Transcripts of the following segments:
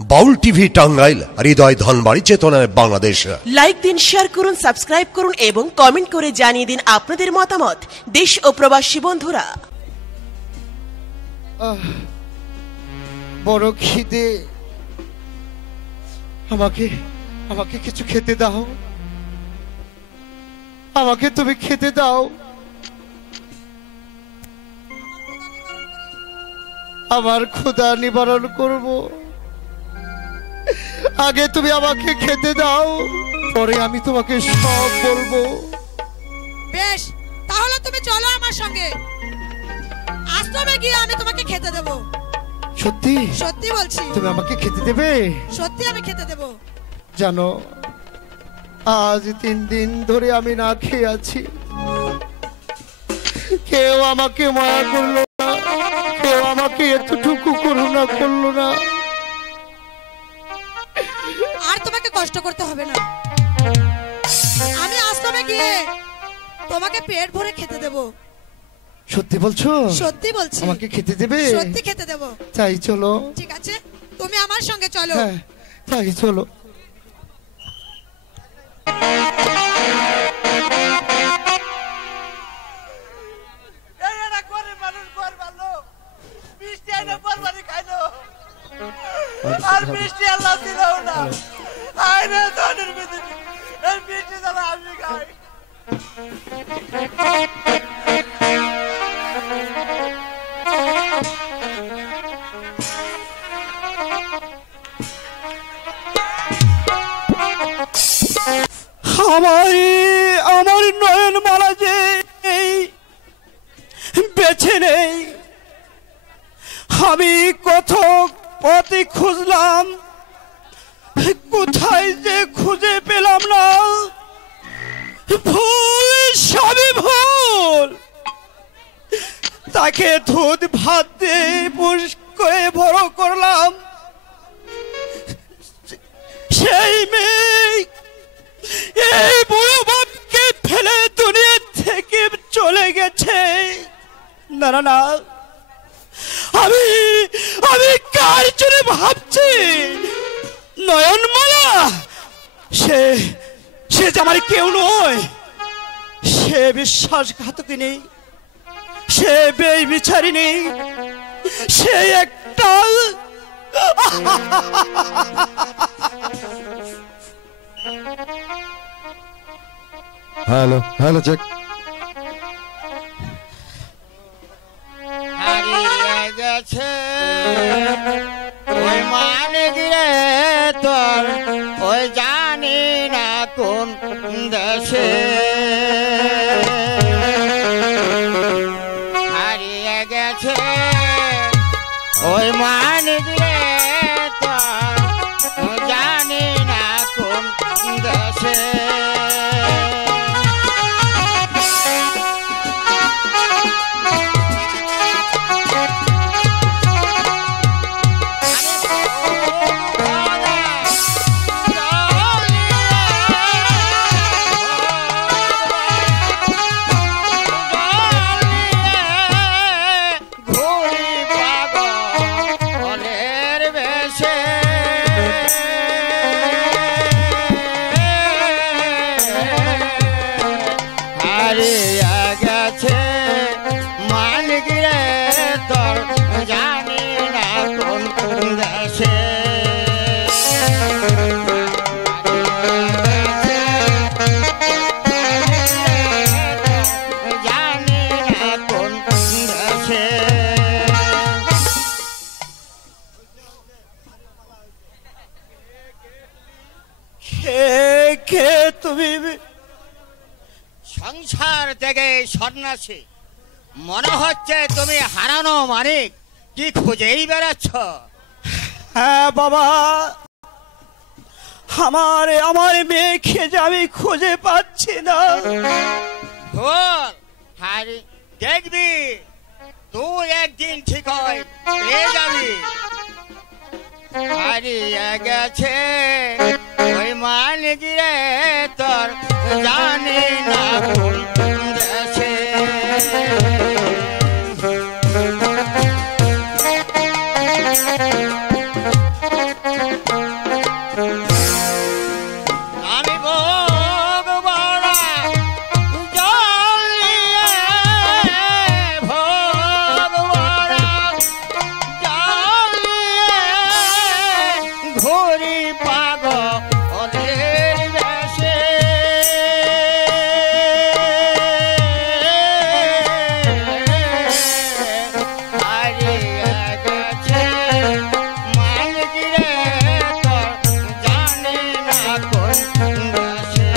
বাউল TV Tangail, হৃদয় ধনবাড়ি, চেতনায় Bangladesh. Like দিন, share করুন, সাবস্ক্রাইব করুন এবং কমেন্ট করে জানিয়ে দিন আপনাদের মতামত। দেশ ও প্রবাসী বন্ধুরা, বড় খিদে, আমাকে কিছু খেতে দাও, আমাকে তুমি খেতে দাও। আমার ক্ষুধা নিবারণ করব, আগে তুমি আমাকে খেতে দাও, পরে আমি তোমাকে সব বলবো। বেশ, তাহলে তুমি চলো আমার সঙ্গে, আশ্রমে গিয়ে আমি তোমাকে খেতে দেব। সত্যি? সত্যি বলছি। তুমি আমাকে খেতে দেবে? সত্যি আমি খেতে দেব। জানো, আজ 3 দিন ধরে আমি না খেয়ে আছি। কেউ আমাকে মায়া করলো না, কেউ আমাকে এতটুকু করুণা করলো না। আর তোমাকে কষ্ট করতে হবে না, আমি আশ্রমে গিয়ে তোমাকে পেট ভরে খেতে দেব। সত্যি বলছো? সত্যি বলছি। আমাকে খেতে দেবে? সত্যি খেতে দেব। তাই চলো। ঠিক আছে, তুমি আমার সঙ্গে চলো। হ্যাঁ, তাই চলো। আর মিষ্টি আল্লাহ দিল না, আইনে ধনের পৃথিবী, এই মিষ্টি দ্বারা আমি খাই। আমার নয়ন মালা যে বেছে নেই, আমি কত পথে খুঁজলাম, কোথায় যে খুঁজে পেলাম না। ভুল, সবই ভুল। তাকে দুধ ভাত দিয়ে পুষ করে বড় করলাম, সেই মেয়ে এই বুড়ো বাপকে ফেলে দুনিয়া থেকে চলে গেছে। না না না, আমি কার জন্য ভাবছি? নয়নমালা, সে যে আমার কেউ নয়। সে বিশ্বাসঘাতকিনী, সে বেবিচারিণী, সে একটা হ্যালো চেক। হারিয়ে গেছে ওই মানিক রে তোর, ওই জানি না কোন দেশে। হারিয়ে গেছে ওই মানিক রে তোর, জানি না কোন দেশে। সংসার থেকে সন্ন্যাসী, মনে হচ্ছে তুমি হারানো মানিক কি খুঁজেই বেড়াচ্ছ। হ্যাঁ বাবা, আমার মেয়েকে যে আমি খুঁজে পাচ্ছি না। ভুল, হারি দেখবি তুই একদিন ঠিক হয় পেয়ে যাবি। হারিয়ে গেছে ওই মানিক রে তোর, জানি না কোন দেশে। ঘুরি পাগলের বেশে হারিয়ে গেছে মানগিরে তোর জানি না কোন দেশে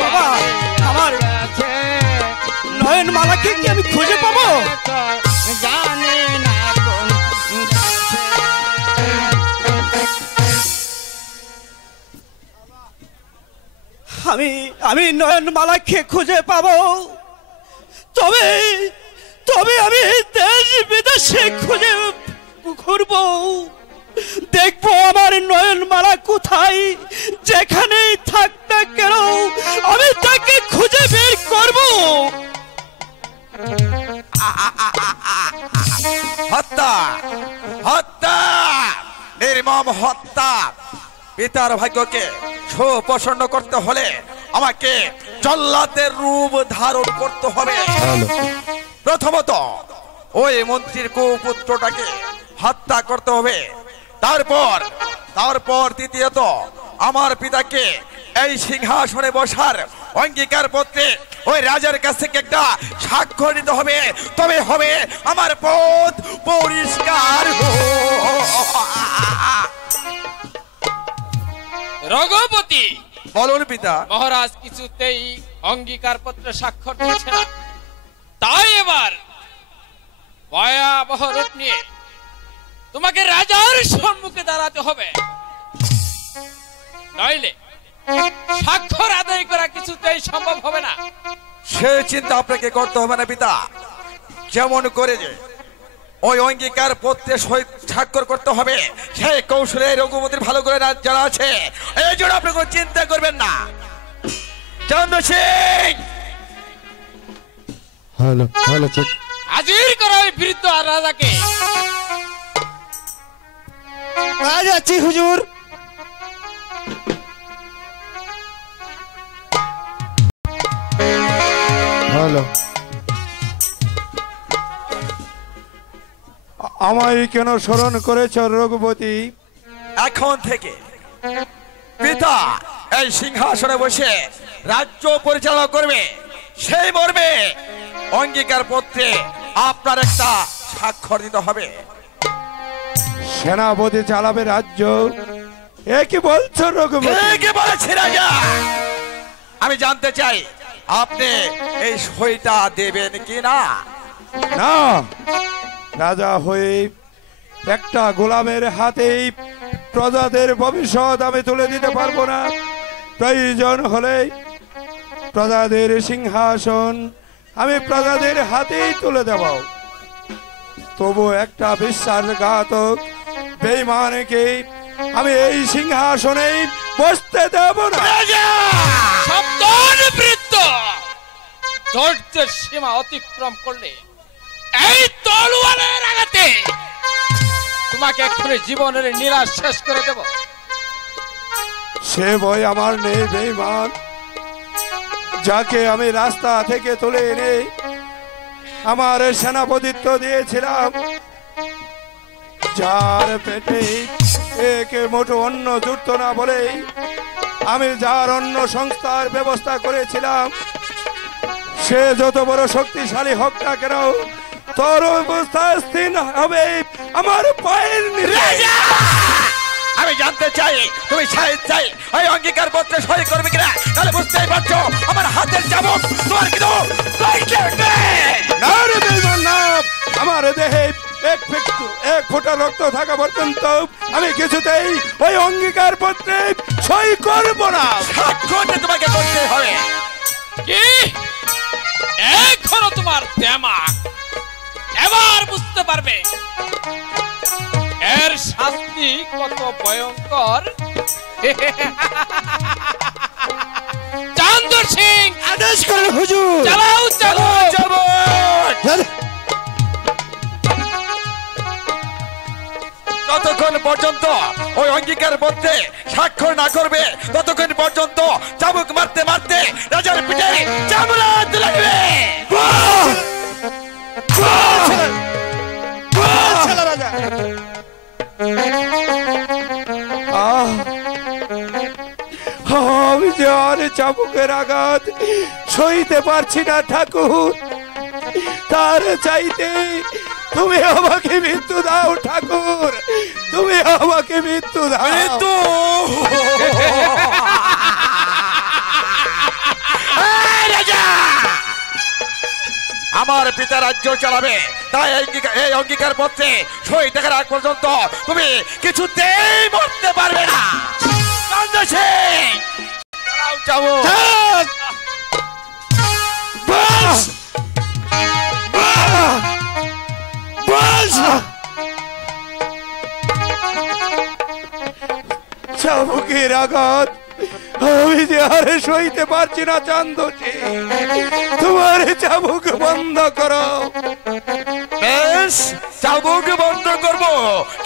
বাবা আমার নয়ন মালাকে কি আমি খুঁজে পাবো? জানি না কোন দেশে আমি নয়ন মালাকে খুঁজে পাবো, তবে তবে আমি দেশ বিদেশে খুঁজে ঘুরবো, দেখবো আমার নয়ন মালা কোথায়, যেখানেই থাক না কেন আমি তাকে খুঁজে বের করবো। হত্যা, হত্যা, নির্মম হত্যা। পিতার ভাগ্যকে সুপ্রসন্ন করতে হলে আমাকে জল্লাদের রূপ ধারণ করতে হবে। প্রথমত ওই মন্ত্রীর কুপুত্রটাকে হত্যা করতে হবে, তারপর দ্বিতীয়ত আমার পিতাকে এই সিংহাসনে বসার অঙ্গীকার পত্রে ওই রাজার কাছ থেকে একটা স্বাক্ষর নিতে হবে, তবে হবে আমার পথ পরিষ্কার। রঘুপতি বলুন পিতা। মহারাজ কিছুতেই অঙ্গীকার পত্রে স্বাক্ষর দিচ্ছে না, তাই এবার ভয়াবহ রূপ নিয়ে তোমাকে রাজার সম্মুখে দাঁড়াতে হবে, নইলে স্বাক্ষর আদায় করা কিছুতেই সম্ভব হবে না। সে চিন্তা আপনাকে করতে হবে না পিতা। যেমন করে যে ওই অঙ্গীকার পত্রে স্বাক্ষর করতে হবে সেই কৌশলে রঘুপতির ভালো করে জানা আছে, এই জন্য আপনি কোনো চিন্তা করবেন না। চন্দ্র সিং, হাজির করো ওই বৃদ্ধ আর রাজাকে। আজ আছি হুজুর। আমায় কেন স্মরণ করেছ রঘুপতি? এখন থেকে পিতা এই সিংহাসনে বসে রাজ্য পরিচালনা করবে, সেই মর্মে অঙ্গীকার পত্রে আপনার একটা স্বাক্ষর দিতে হবে। সেনাপতি চালাবে রাজ্য, এ কি বলছো রঘুপতি? কি বলেছি রাজা? আমি জানতে চাই আপনি এই সইটা দেবেন কি না? না, রাজা হয়ে একটা গোলামের হাতেই প্রজাদের ভবিষ্যৎ আমি তুলে দিতে পারবো না। প্রয়োজন হলে প্রজাদের সিংহাসন আমি প্রজাদের হাতেই তুলে দেব, তবু একটা বিশ্বাসঘাতক বেঈমানকে আমি এই সিংহাসনেই বসতে দেব না। সাবধান বৃদ্ধ, ধৈর্যের সীমা অতিক্রম করলে এই তলোয়ারের আঘাতে তোমাকে এক্ষুনি জীবনের নিরাশ শেষ করে দেব। সে ভয় আমার নেই বেঈমান, যাকে আমি রাস্তা থেকে তুলে এনে আমার সেনাপতিত্ব দিয়েছিলাম, যার পেটে এক মুঠো অন্ন জুটত না বলে আমি যার অন্ন সংস্থার ব্যবস্থা করেছিলাম, সে যত বড় শক্তিশালী হোক না কেন তোর অবস্থা স্থির হবে আমার পায়ের নিচে। আমি জানতে চাই তুমি চাই ওই অঙ্গীকার পত্রে সই করবে কিনা, তাহলে বুঝতেই পারছো আমার হাতের চাবুক তোমার কিন্তু না রে বেঈমান না, আমার দেহে এক ফোঁটা রক্ত থাকা পর্যন্ত আমি কিছুতেই ওই অঙ্গীকার পত্রে সই করব না। স্বাক্ষর তোমাকে করতে হবে। কি এখনো তোমার দেমাগ? এবার বুঝতে পারবে এর শাস্তি কত ভয়ঙ্কর। চন্দ্র সিং, আদেশ করেন হুজুর। চালাও চালাও। যতক্ষণ পর্যন্ত ওই অঙ্গীকার পত্রে স্বাক্ষর না করবে ততক্ষণ পর্যন্ত চাবুক মারতে মারতে রাজার পিঠে চামড়া লাগবে। আমি যে আর চাবুকের আঘাত সইতে পারছি না ঠাকুর, তার চাইতে তুমি আমাকে মৃত্যু দাও ঠাকুর, তুমি আমাকে মৃত্যু দাও। মৃত্যু আমার পিতা রাজ্য চালাবে, তাই এই অঙ্গীকার পত্রে সই দেখার আগ পর্যন্ত তুমি কিছুতেই মরতে পারবে না। যাবো চাবুকের আঘাত আমি যে আর সইতে পারছি না চান্দোষী, তোমার চাবুক বন্ধ করো। বেশ, চাবুক বন্ধ করব,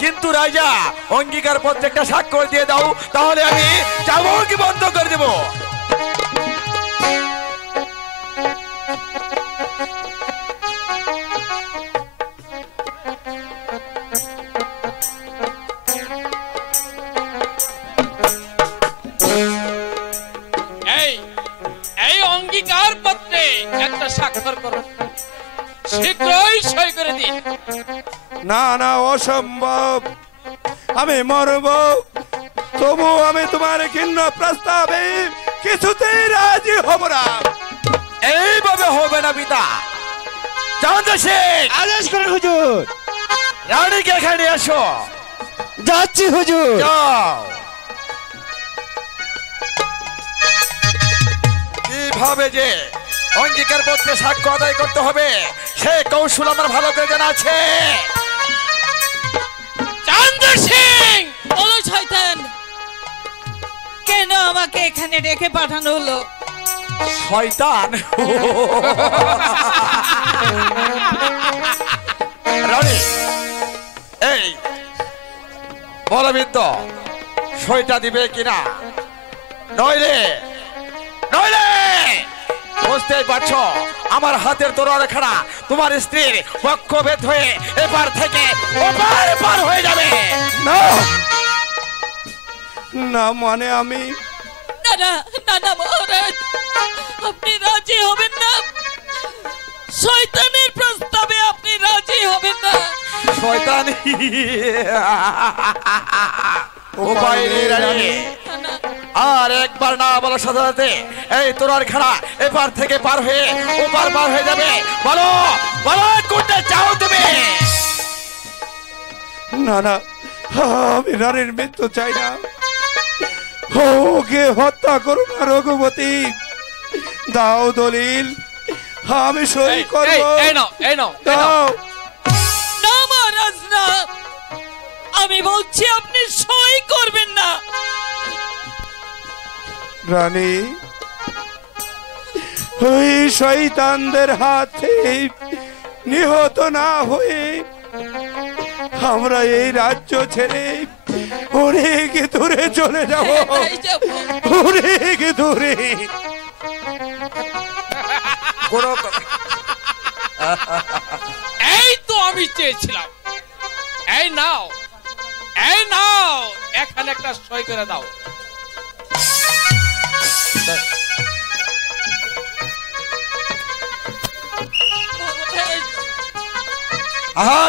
কিন্তু রাজা অঙ্গীকার পত্রে একটা স্বাক্ষর দিয়ে দাও, তাহলে আমি চাবুক বন্ধ করে দেব। এই অঙ্গীকার পত্রে একটা স্বাক্ষর করো, শীঘ্রই সই করে দিন। না না, অসম্ভব, আমি মরব, তবু আমি তোমার ঘৃণ্য প্রস্তাবে কিছুতেই রাজি হব না। এইভাবে হবে না পিতা। চাঁদ সিং, আদেশ করেন হুজুর। রানীকে এখানে এসো। যাচ্ছি হুজুর। যাও। কিভাবে যে অঙ্গীকার পত্রে সাক্ষ্য আদায় করতে হবে সে কৌশল আমার ভালো করে জানা আছে। চাঁদ সিং, বলো শয়তান, কেন আমাকে এখানে রেখে পাঠানো হলো? শয়তান? রানী, এই বলবিদ্য সইটা দিবে কিনা? নইলে নইলে বুঝতেই পারছো আমার হাতের তরোয়ার খাড়া তোমার স্ত্রীর পক্ষভেদ হয়ে এপার থেকে ওপার পার হয়ে যাবে। না না, মানে আমি না না না না মহারাজ, আপনি রাজি হবেন না। শয়তানের প্রস্তাবে আপনি রাজি হবেন না। শয়তান উপায় নেই রানী। আর একবার না বলার সাথে সাথে এই তোরার খাড়া এপার থেকে পার হয়ে ওপার পার হয়ে যাবে। বলো বলো, কোনটা চাও তুমি? না না, আমি রানীর মৃত্যু চাই না। ওকে হত্যা করো না রঘুপতি, দাও দলিল, আমি সই করব। এই নাও, এই নাও, দাও। না মহারাজ না, আমি বলছি আপনি সই করবেন না। রানী, ওই শয়তানদের হাতে নিহত না হয়ে আমরা এই রাজ্য ছেড়ে অনেক দূরে চলে যাব, অনেক দূরে। এই তো আমি চেয়েছিলাম। এই নাও, এই নাও, এখানে একটা সই করে দাও।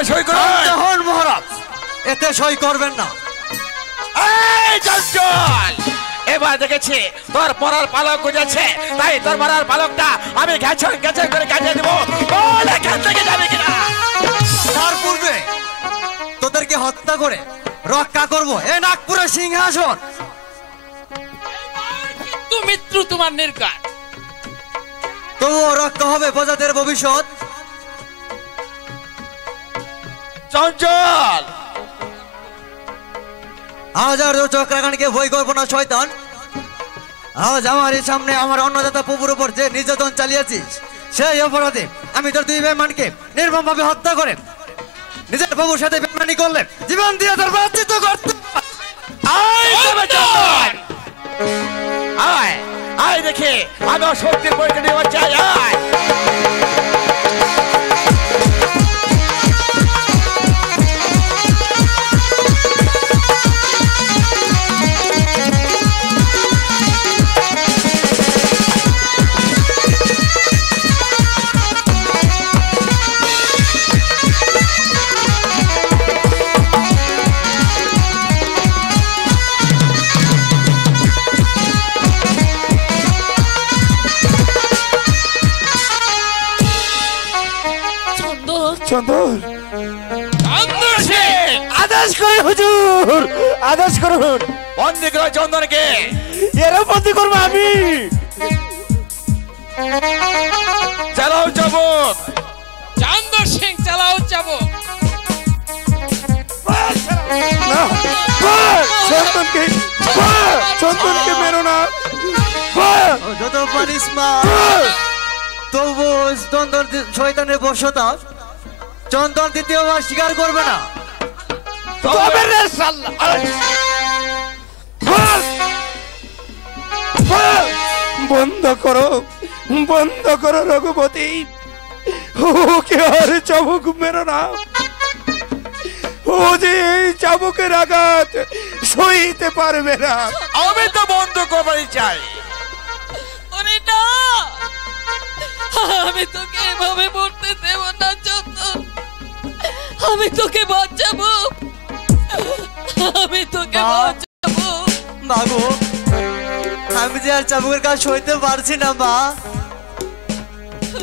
সই করুন মহারাজ, এতে সই করবেন না। এই চঞ্চল, এবার দেখেছি তোর পরার পালক গুজেছে, তাই তোর পরার পালকটা আমি গেছন গেছন করে কাটিয়ে দেবো। বল এখান থেকে যাবে কিনা? তার পূর্বে তোদেরকে হত্যা করে রক্ষা করব এ নাগপুরের সিংহাসন। কিন্তু মৃত্যু তোমার নির্ঘাত। তবুও রক্ষা হবে প্রজাদের ভবিষ্যৎ। চঞ্চল, আজ আর চক্রাকাণ্ডকে ভয় করবো না শয়তান। আজ আমার এই সামনে আমার অন্নদাতা প্রভুর উপর যে নির্যাতন চালিয়েছিস, সেই অপরাধে আমি তোর দুই বেঈমানকে নির্মম ভাবে হত্যা করে নিজের প্রভুর সাথে বেঈমানি করলে জীবন দিয়ে তোর প্রায়শ্চিত্ত করতে। আয় আয় দেখে আমি শক্তির পরীক্ষা নিয়ে চাই। আয় চন্দন চন্দন সিং আদেশ করুন হুজুর, আদেশ করুন। বন্দি করে চন্দনকে। এরা বন্দি করবো আমি। চালাও চাবুক। চন্দন সিং চালাও চাবুক। না, চন্দনকে চন্দনকে মেরো না। যত পারিস মা, তবু চন্দন শয়তানের বশতা চন্দন দ্বিতীয়বার স্বীকার করবে না। তবে রে শালা। বন্ধ করো, বন্ধ করো রঘুপতি। ওকে আর চাবুক মেরো না। ও যে এই চাবুকের আঘাত সইতে পারবে না। আমি তো বন্ধ করবারই চাই। ওরে না, আমি তোকে এভাবে মরতে দেব না চন্দন। আমি তোকে বাঁচাবো, আমি তোকে বাঁচাবো। মাগো, আমি যে আর চাবুকের কাজ সইতে পারছি না মা।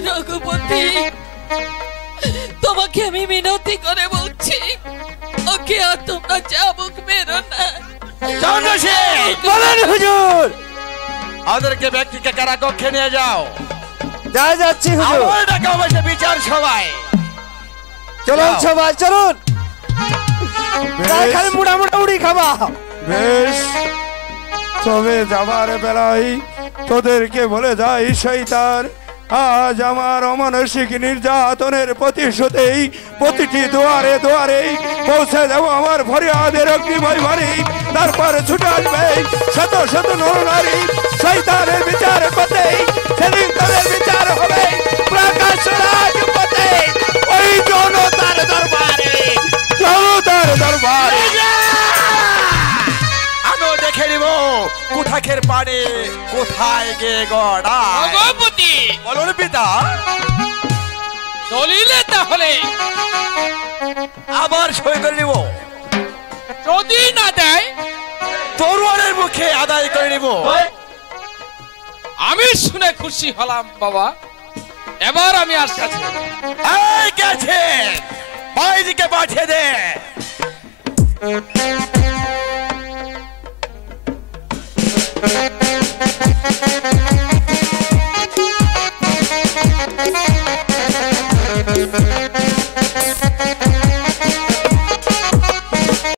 রঘুপতি, তোমাকে আমি মিনতি করে বলছি, ওকে আর তোমরা চাবুক মেরো না। চন্দন সিং বলেন হুজুর। আমাদেরকে ব্যক্তিকে কারাকক্ষে নিয়ে যাও। যা যাচ্ছি হুজুর। আমার ডাকা অবশ্য বিচার সবাই। চলুন সবাই চলুন। খালি মুড়া মুড়া উড়ি খাবা। বেশ, তবে যাবার বেলায় তোদেরকে বলে যাই শয়তান, আজ আমার অমানসিক নির্যাতনের প্রতিশোধেই প্রতিটি দুয়ারে দুয়ারে পৌঁছে দেবো আমার ফরিয়াদের অগ্নিময় বাড়ি। তারপর ছুটে আসবে শত শত নরনারী শয়তানের বিচার করতে। সেদিন তাদের বিচার হবে প্রকাশ রাজপথে, ওই জনতার দরবারে, জনতার দরবারে। আমিও দেখে নিব কোথাকের পানি কোথায় গে গড়া। রঘুপতি বলুন পিতা। দলিলে তাহলে আবার সই করে নিব। যদি না দেয় তরুণের মুখে আদায় করে নিব। আমি শুনে খুশি হলাম বাবা। এবার আমি আসছি। এই গেছে, ভাইজিকে পাঠিয়ে দে।